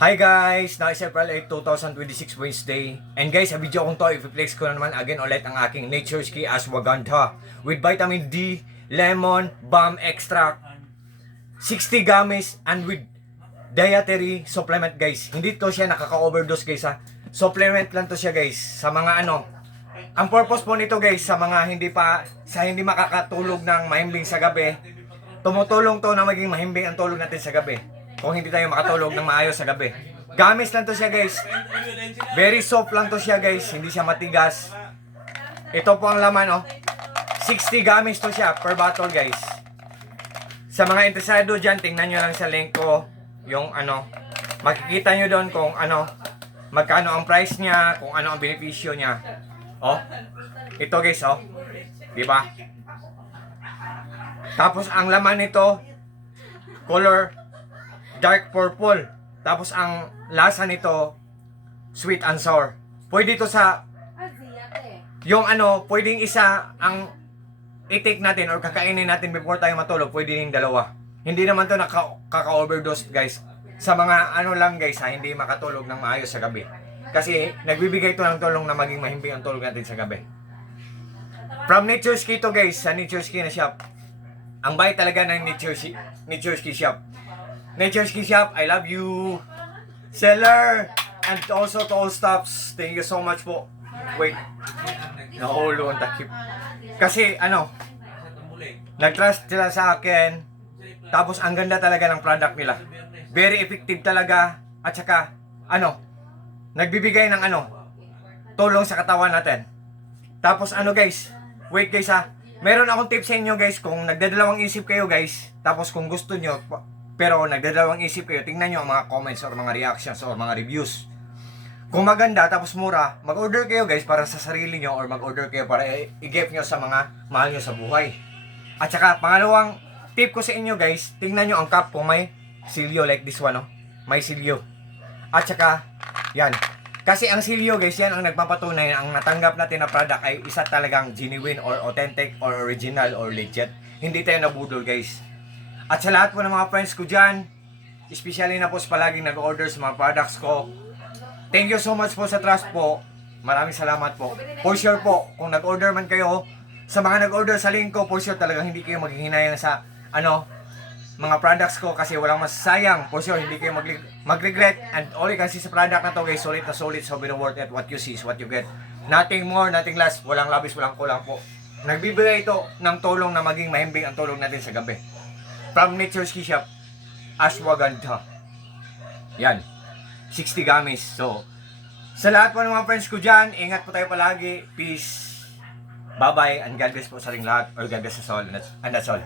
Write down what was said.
Hi guys! Now is April 8, 2026 Wednesday. And guys, sa video kong to, i-flex ko na naman again ulit ang aking Nature's Key Ashwagandha with vitamin D, lemon, balm extract, 60 gummies, and with dietary supplement guys. Hindi to siya nakaka-overdose guys ha. Supplement lang to siya guys sa mga ano. Ang purpose po nito guys sa mga hindi makakatulog ng mahimbing sa gabi. Tumutulong to na maging mahimbing ang tulog natin sa gabi. Kung hindi tayo makatulog ng maayos sa gabi. Gamis lang to siya guys. Very soft lang to siya guys. Hindi siya matigas. Ito po ang laman oh. 60 gamis to siya per bottle guys. Sa mga interesado dyan, tingnan nyo lang sa link ko. Yung ano. Makikita nyo doon kung ano. Magkano ang price niya. Kung ano ang benepisyo niya. Oh. Ito guys oh. Diba? Tapos ang laman nito. Color dark purple. Tapos ang lasa nito sweet and sour. Pwede ito sa yung ano, pwedeng isa ang i-take natin or kakainin natin before tayo matulog, pwede din dalawa. Hindi naman to nakaka-overdose guys. Sa mga ano lang guys ha, hindi makatulog ng maayos sa gabi. Kasi nagbibigay ito ng tulong na maging mahimbing ang tulog natin sa gabi. From Nature's Key to guys, sa Nature's Key na shop. Ang bayad talaga ng Nature's Key shop. Nature's Key Shop, I love you. Seller, and also to all stops, thank you so much po. Wait, nahulo ang takip. Kasi ano, nag-trust sila sa akin. Tapos ang ganda talaga ng product nila. Very effective talaga. At saka, ano, nagbibigay ng ano, tulong sa katawan natin. Tapos ano guys, wait guys ha. Meron akong tip sa inyo guys, kung nagdadalawang isip kayo guys, tapos kung gusto nyo, pero nagdadalawang isip kayo, tingnan nyo ang mga comments or mga reactions or mga reviews. Kung maganda tapos mura, mag-order kayo guys para sa sarili nyo or mag-order kayo para i-gift nyo sa mga mahal nyo sa buhay. At saka, pangalawang tip ko sa inyo guys, tingnan nyo ang cup kung may silyo like this one, no? May silyo. At saka, yan. Kasi ang silyo guys, yan ang nagpapatunay na ang natanggap natin na product ay isa talagang genuine or authentic or original or legit. Hindi tayo nabudol guys. At sa lahat po ng mga friends ko dyan, especially na po sa palaging nag-order sa mga products ko, thank you so much po sa trust po. Maraming salamat po. For sure po, kung nag-order man kayo, sa mga nag-order sa link ko, for sure talagang hindi kayo maghihinayang sa ano, mga products ko kasi walang masasayang. For sure, hindi kayo mag-regret. And all you can see sa product na to guys, solid na solid, so very worth it. What you see is what you get. Nothing more, nothing less. Walang labis, walang kulang po. Nagbibigay ito ng tulong na maging mahimbing ang tulong natin sa gabi. From Nature's Key Shop, Ashwagandha. Yan. 60 gamis. So, sa lahat po ng mga friends ko dyan, ingat po tayo palagi. Peace. Bye-bye. And God bless po sa ating lahat. Or God bless us all. And that's all.